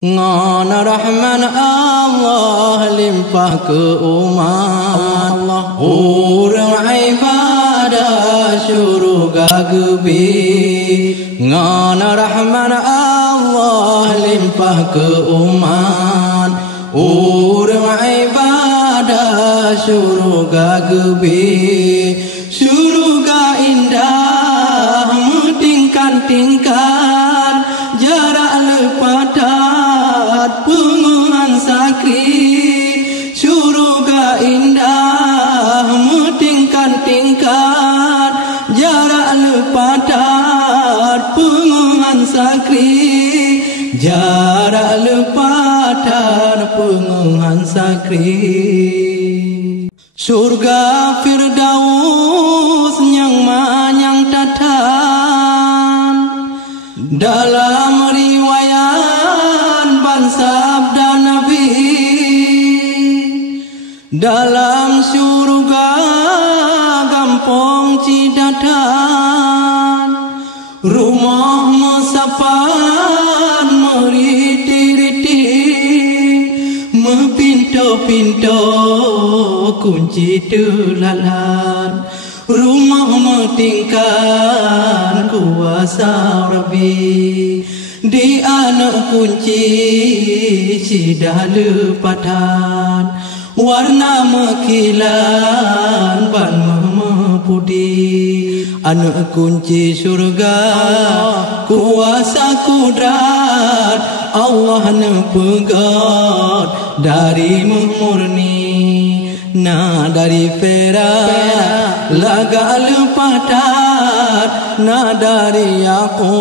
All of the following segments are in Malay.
Ngon Rahman Allah limpah ke umat urang ibadah syurga gebi. Ngon Rahman Allah limpah ke umat urang ibadah syurga gebi. Syurga indah tingkat-tingkat jarak lepadat penguhan sakri. Syurga indah tingkat-tingkat jarak lepadat penguhan sakri. Jarak lepadat penguhan sakri. Surga Firdaus yang manyang tatan dalam riwayat bansabda Nabi. Dalam surga gampong Cidatan rumah musapan meriti-riti mepinto-pinto kunci tulalan rumah metingkan kuasa Rabbi. Di anak kunci sidah lepatan warna mekilan ban memepudi. Anak kunci surga kuasa kudrat Allah nepegat dari murni. Na dari perak laga lepatat, na dari aku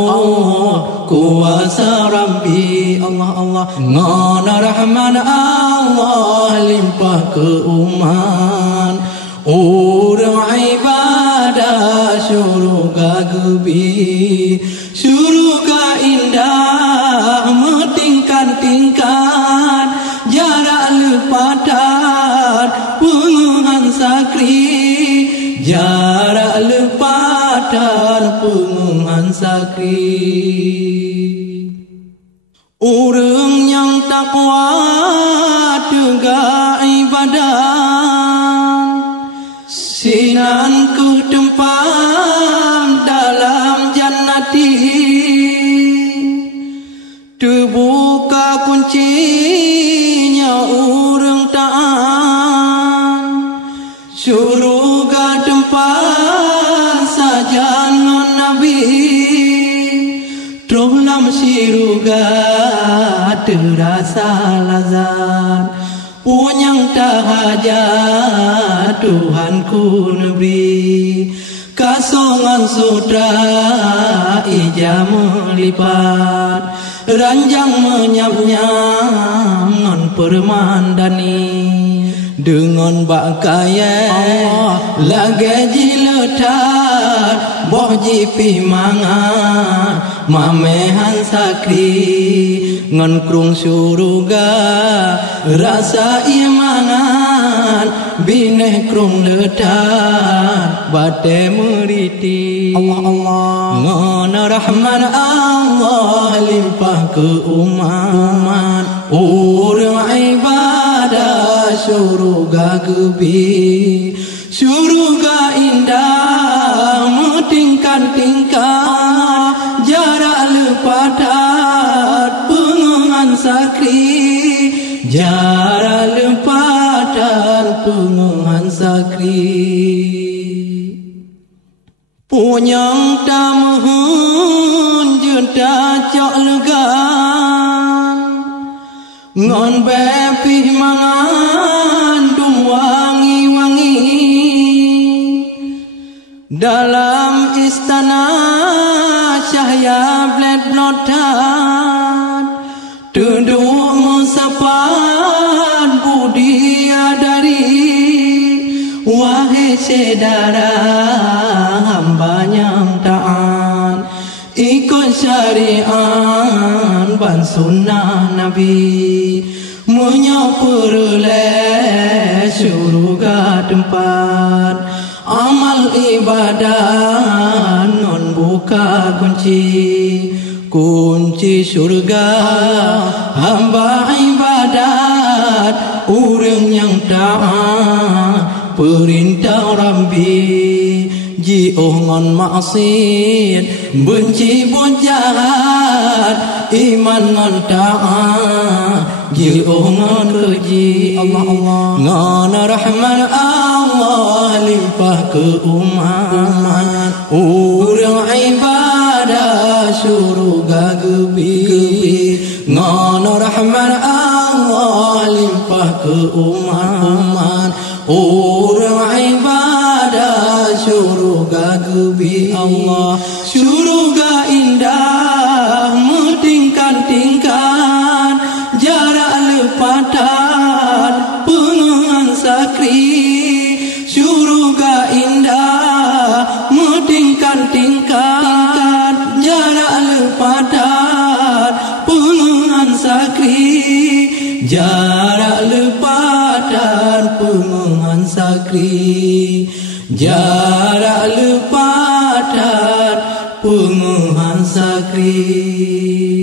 kuasa Rabbi. Allah Allah ngana Rahman Allah limpah ke umat urang ibadah syurga gebi. Syurga indah metingkat-tingkat jarak lepatat penguhan sakri. Jarak lepatat penguhan sakri. Urang yang takwa tegak ibadah sinan ke tempat dalam jannati. Terbuka kuncinya urang ta'an syurga tempat sajangan Nabi. Dalam syurga terasa lazat punyang tahajat Tuhanku Nabi. Kasongan sutra ija melipat ranjang menyap-nyap ngon permandani. Dengan bakaya lagi jiletat boh jipi manga mamehan sakri. Ngon krung surga rasa imangan bineh krung letat bate meriti. Allah Allah ngon Rahman Allah limpah ke umat urang ibadah syurga gebi. Syurga indah metingkat-tingkat jarak lepatat penguhan sakri. Jarak lepatat penguhan sakri. Punyang tamuhun juta cok legan ngon bepih mangan dum wangi-wangi. Dalam istana cahaya bled notan duduk musapan budiadari. Wahai saudara hambanya ta'an ikut syariat ban sunnah Nabi. Menyoperoleh syurga tempat amal ibadah non bukan buka kunci surga. Hamba ibadat orang yang taat perintah Rabbi, jioh ngon maksiat benci buat jahat, iman ngon taat jioh ngon keji. Allah ngon rahman Allah limpah ke umat, orang ibadah surga gebi. Ngon rahman Allah limpah ke umat, orang ibadah surga gebi. Allah surga indah bertingkat-tingkat, jarak lepatan pengengan sakri. Surga indah bertingkat-tingkat, jarak lepatan pengengan sakri. Jarak lepatan pengengan sakri, jarak lepatan pengengan sakri.